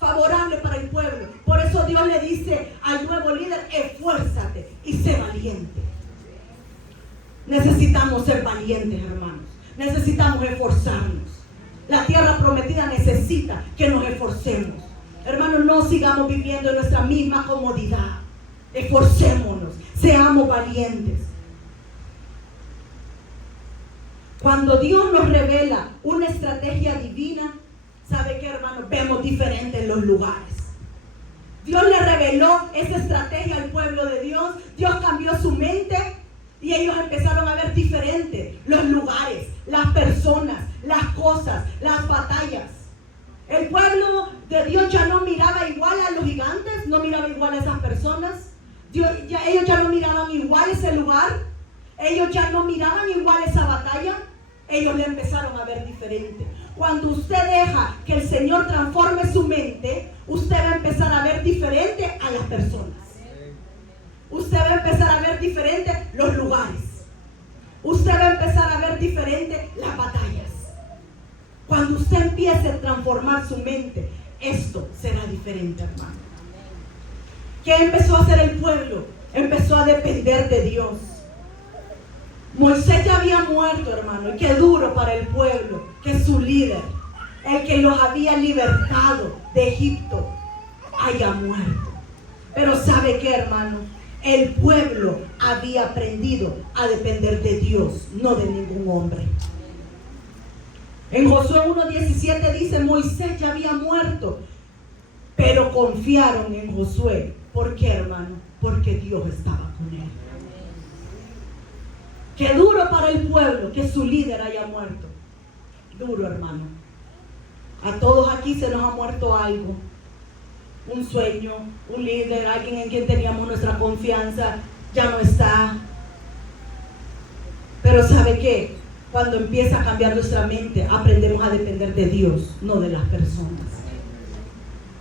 favorable para el pueblo. Por eso Dios le dice al nuevo líder, esfuérzate y sé valiente. Necesitamos ser valientes, hermanos. Necesitamos esforzarnos. La tierra prometida necesita que nos esforcemos. Hermanos, no sigamos viviendo en nuestra misma comodidad. Esforcémonos, seamos valientes. Cuando Dios nos revela una estrategia divina, ¿sabe qué, hermano? Vemos diferente en los lugares. Dios le reveló esa estrategia al pueblo de Dios. Dios cambió su mente y ellos empezaron a ver diferente los lugares, las personas, las cosas, las batallas. El pueblo de Dios ya no miraba igual a los gigantes, no miraba igual a esas personas. Ellos ya no miraban igual ese lugar. Ellos ya no miraban igual esa batalla. Ellos le empezaron a ver diferente. Cuando usted deja que el Señor transforme su mente, usted va a empezar a ver diferente a las personas. Usted va a empezar a ver diferente los lugares. Usted va a empezar a ver diferente las batallas. Cuando usted empiece a transformar su mente, esto será diferente, hermano. ¿Qué empezó a hacer el pueblo? Empezó a depender de Dios. Moisés ya había muerto, hermano, y qué duro para el pueblo que su líder, el que los había libertado de Egipto, haya muerto. Pero ¿sabe qué, hermano? El pueblo había aprendido a depender de Dios, no de ningún hombre. En Josué 1:17 dice, Moisés ya había muerto, pero confiaron en Josué. ¿Por qué, hermano? Porque Dios estaba con él. Qué duro para el pueblo que su líder haya muerto. Duro, hermano. A todos aquí se nos ha muerto algo. Un sueño, un líder, alguien en quien teníamos nuestra confianza, ya no está. Pero ¿sabe qué? Cuando empieza a cambiar nuestra mente, aprendemos a depender de Dios, no de las personas.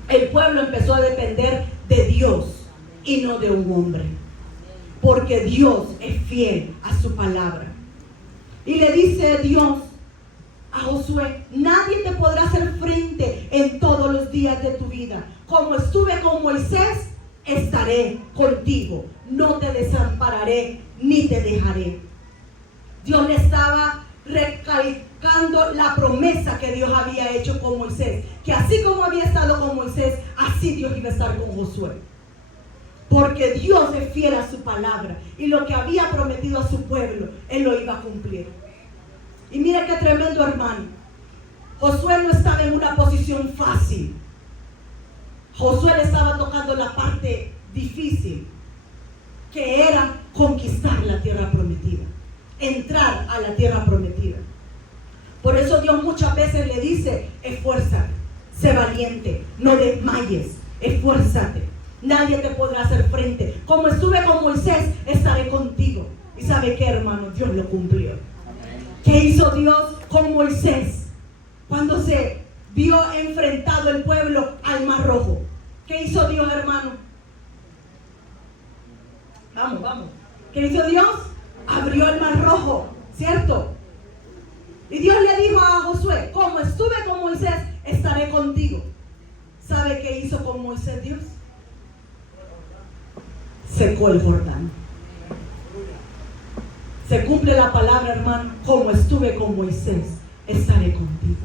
El pueblo empezó a depender de Dios y no de un hombre. Porque Dios es fiel a su palabra. Y le dice Dios a Josué, nadie te podrá hacer frente valiente en todos los días de tu vida. Como estuve con Moisés, estaré contigo. No te desampararé ni te dejaré. Dios le estaba recalcando la promesa que Dios había hecho con Moisés, que así como había estado con Moisés, así Dios iba a estar con Josué, porque Dios es fiel a su palabra, y lo que había prometido a su pueblo, Él lo iba a cumplir. Y mira qué tremendo, hermano. Josué no estaba en una posición fácil. Josué le estaba tocando la parte difícil, que era conquistar la tierra prometida, entrar a la tierra prometida. Por eso Dios muchas veces le dice: esfuérzate, sé valiente, no desmayes, esfuérzate, nadie te podrá hacer frente. Como estuve con Moisés, estaré contigo. ¿Y sabe qué, hermano? Dios lo cumplió. ¿Qué hizo Dios con Moisés cuando se vio enfrentado el pueblo al Mar Rojo? ¿Qué hizo Dios, hermano? Vamos. ¿Qué hizo Dios? Abrió el Mar Rojo, ¿cierto? Y Dios le dijo a Josué: como estuve con Moisés, estaré contigo. ¿Sabe qué hizo con Moisés Dios? Secó el Jordán. Se cumple la palabra, hermano: como estuve con Moisés, estaré contigo.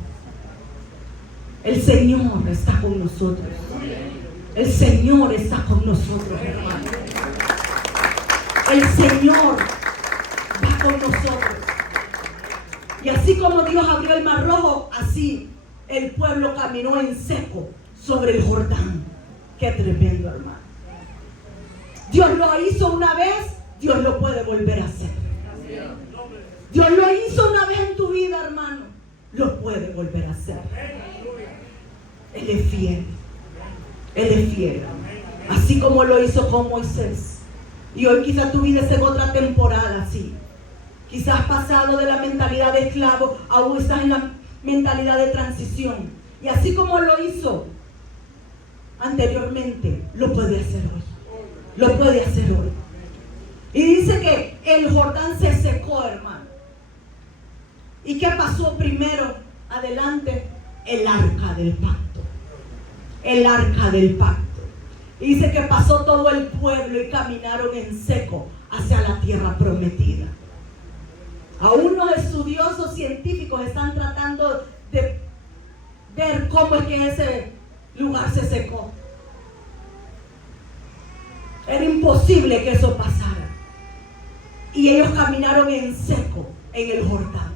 El Señor está con nosotros. El Señor está con nosotros, hermano. El Señor va con nosotros. Y así como Dios abrió el Mar Rojo, así el pueblo caminó en seco sobre el Jordán. Qué tremendo, hermano. Dios lo hizo una vez, Dios lo puede volver a hacer. Dios lo hizo una vez en tu vida, hermano, lo puede volver a hacer. Él es fiel. Él es fiel. Así como lo hizo con Moisés. Y hoy quizás tu vida es en otra temporada así. Quizás has pasado de la mentalidad de esclavo, aún estás en la mentalidad de transición. Y así como lo hizo anteriormente, lo puede hacer hoy. Lo puede hacer hoy. Y dice que el Jordán se secó, hermano. ¿Y qué pasó primero? Adelante, el arca del pacto. El arca del pacto. Y dice que pasó todo el pueblo y caminaron en seco hacia la tierra prometida. Aún los estudiosos científicos están tratando de ver cómo es que ese lugar se secó. Era imposible que eso pasara. Y ellos caminaron en seco en el Jordán.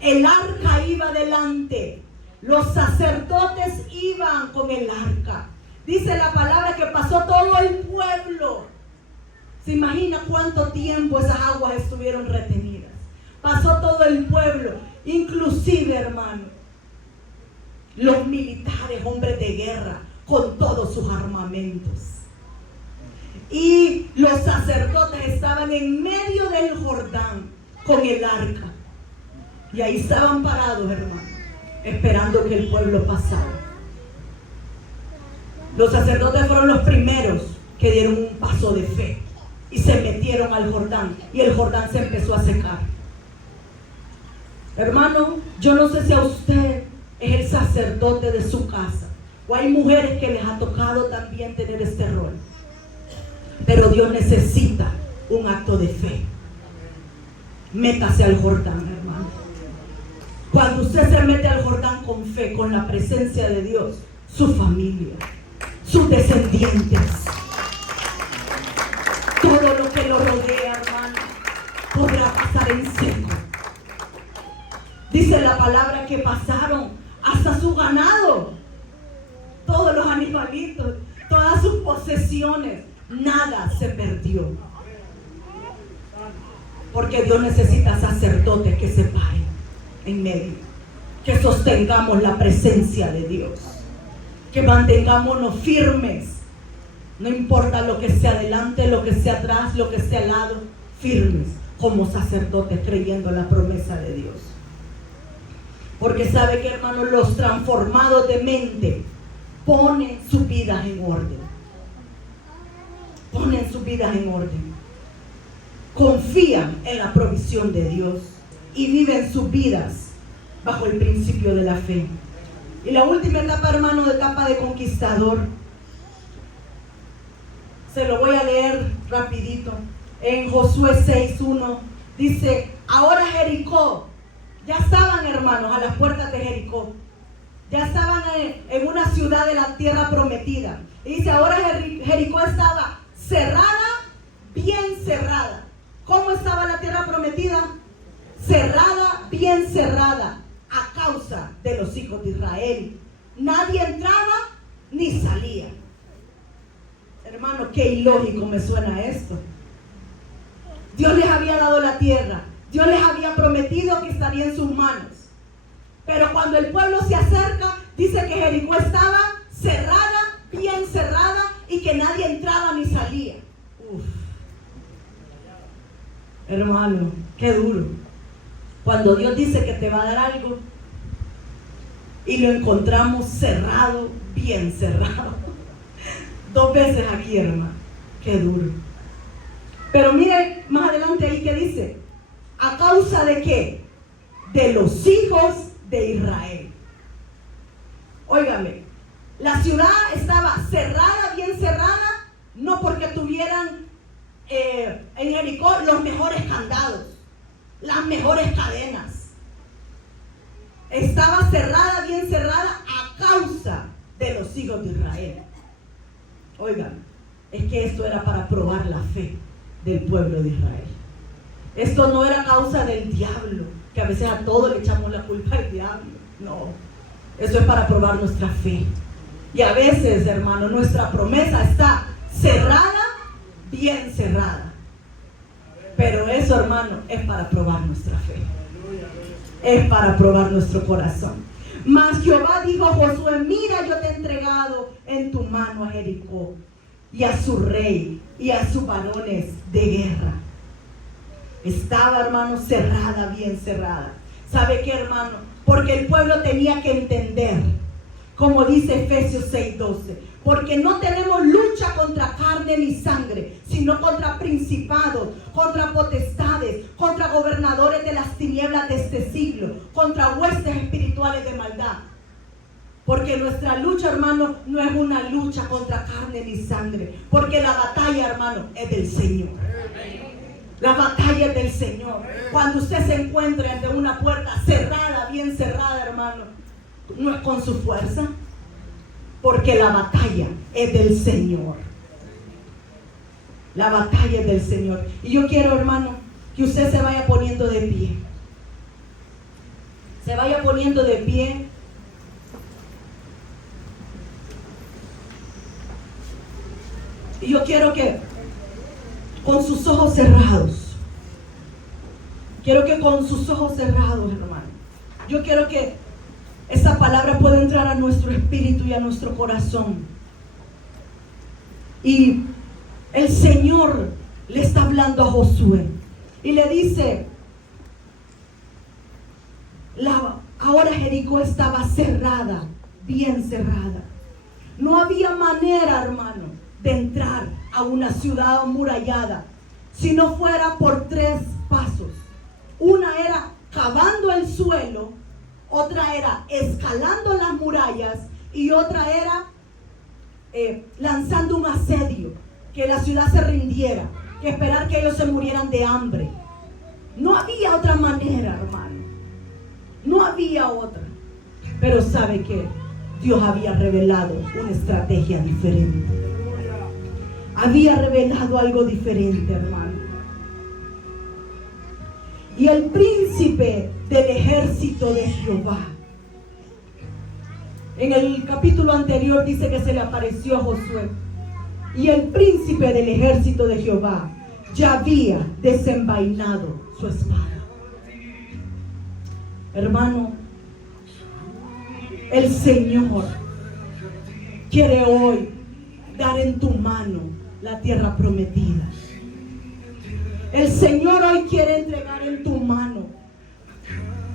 El arca iba delante. Los sacerdotes iban con el arca. Dice la palabra que pasó todo el pueblo. ¿Se imagina cuánto tiempo esas aguas estuvieron retenidas? Pasó todo el pueblo, inclusive, hermano, los militares, hombres de guerra, con todos sus armamentos. Y los sacerdotes estaban en medio del Jordán con el arca. Y ahí estaban parados, hermano, esperando que el pueblo pasara. Los sacerdotes fueron los primeros que dieron un paso de fe y se metieron al Jordán, y el Jordán se empezó a secar. Hermano, yo no sé si a usted es el sacerdote de su casa, o hay mujeres que les ha tocado también tener este rol, pero Dios necesita un acto de fe. Métase al Jordán, hermano. Cuando usted se mete al Jordán con fe, con la presencia de Dios, su familia, sus descendientes, todo lo que lo rodea, hermano, podrá pasar en seco. Dice la palabra que pasaron hasta su ganado, todos los animalitos, todas sus posesiones, nada se perdió. Porque Dios necesita sacerdotes que se paren en medio, que sostengamos la presencia de Dios, que mantengámonos firmes, no importa lo que sea adelante, lo que sea atrás, lo que sea al lado, firmes como sacerdotes creyendo en la promesa de Dios. Porque sabe que, hermanos, los transformados de mente ponen sus vidas en orden. Ponen sus vidas en orden. Confían en la provisión de Dios y viven sus vidas bajo el principio de la fe. Y la última etapa, hermano, etapa de conquistador. Se lo voy a leer rapidito. En Josué 6:1 dice, ahora Jericó, ya estaban, hermanos, a las puertas de Jericó. Ya estaban en una ciudad de la tierra prometida. Y dice, ahora Jericó estaba cerrada, bien cerrada. ¿Cómo estaba la tierra prometida? Cerrada, bien cerrada, a causa de los hijos de Israel. Nadie entraba ni salía. Hermano, qué ilógico me suena esto. Dios les había dado la tierra. Dios les había prometido que estaría en sus manos. Pero cuando el pueblo se acerca, dice que Jericó estaba cerrada, bien cerrada, y que nadie entraba ni salía. Uf. Hermano, qué duro. Cuando Dios dice que te va a dar algo y lo encontramos cerrado, bien cerrado. 2 veces aquí, hermano. Qué duro. Pero mire más adelante ahí que dice, ¿a causa de qué? De los hijos de Israel. Óigame, la ciudad estaba cerrada, bien cerrada, no porque tuvieran en Jericó los mejores candados, las mejores cadenas. Estaba cerrada, bien cerrada, a causa de los hijos de Israel. Oigan, es que esto era para probar la fe del pueblo de Israel. Esto no era causa del diablo, que a veces a todos le echamos la culpa al diablo. No, eso es para probar nuestra fe. Y a veces, hermano, nuestra promesa está cerrada, bien cerrada. Pero eso, hermano, es para probar nuestra fe. Es para probar nuestro corazón. Mas Jehová dijo a Josué, mira, yo te he entregado en tu mano a Jericó y a su rey y a sus varones de guerra. Estaba, hermano, cerrada, bien cerrada. ¿Sabe qué, hermano? Porque el pueblo tenía que entender, como dice Efesios 6:12, porque no tenemos lucha contra carne ni sangre, sino contra principados, contra potestades, contra gobernadores de las tinieblas de este siglo, contra huestes espirituales de maldad. Porque nuestra lucha, hermano, no es una lucha contra carne ni sangre, porque la batalla, hermano, es del Señor. La batalla es del Señor. Cuando usted se encuentra ante una puerta cerrada, bien cerrada, hermano, no es con su fuerza, porque la batalla es del Señor. La batalla es del Señor. Y yo quiero, hermano, que usted se vaya poniendo de pie. Se vaya poniendo de pie. Y yo quiero que con sus ojos cerrados, hermano, yo quiero que esa palabra pueda entrar a nuestro espíritu y a nuestro corazón. Y el Señor le está hablando a Josué y le dice, ahora Jericó estaba cerrada, bien cerrada. No había manera, hermano, de entrar a una ciudad amurallada si no fuera por 3 pasos. Una era cavando el suelo, otra era escalando las murallas y otra era lanzando un asedio, que la ciudad se rindiera, que esperar que ellos se murieran de hambre. No había otra manera, hermano. No había otra. Pero ¿sabe qué? Dios había revelado una estrategia diferente. Había revelado algo diferente, hermano. Y el príncipe del ejército de Jehová, en el capítulo anterior dice que se le apareció a Josué. Y el príncipe del ejército de Jehová ya había desenvainado su espada. Hermano, el Señor quiere hoy dar en tu mano la tierra prometida. El Señor hoy quiere entregar en tu mano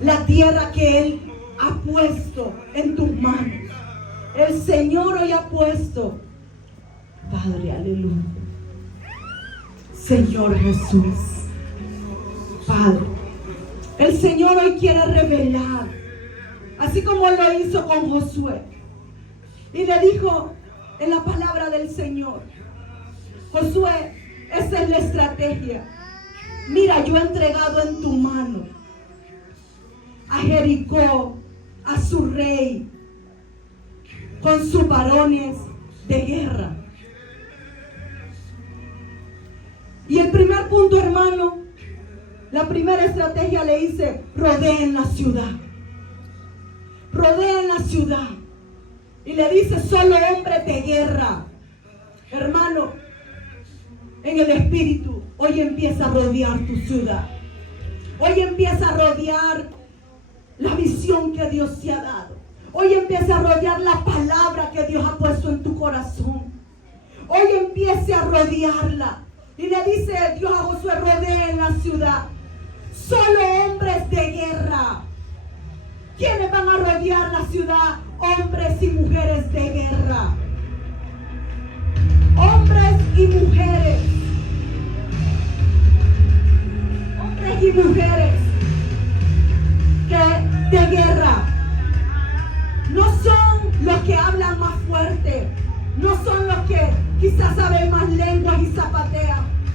la tierra que Él ha puesto en tus manos. El Señor hoy ha puesto, Padre, aleluya, Señor Jesús, Padre, el Señor hoy quiere revelar así como lo hizo con Josué. Y le dijo en la palabra del Señor: Josué, esa es la estrategia. Mira, yo he entregado en tu mano a Jericó, a su rey, con sus varones de guerra. Y el primer punto, hermano, la primera estrategia le dice: rodeen la ciudad. Rodeen la ciudad. Y le dice: solo hombres de guerra. Hermano, en el espíritu, hoy empieza a rodear tu ciudad. Hoy empieza a rodear la visión que Dios te ha dado. Hoy empieza a rodear la palabra que Dios ha puesto en tu corazón. Hoy empieza a rodearla. Y le dice Dios a Josué: rodeen la ciudad. Solo hombres de guerra. ¿Quiénes van a rodear la ciudad? Hombres y mujeres de guerra. Hombres y mujeres. Hombres y mujeres que de guerra. No son los que hablan más fuerte. No son los que quizás saben más lenguas y zapatean.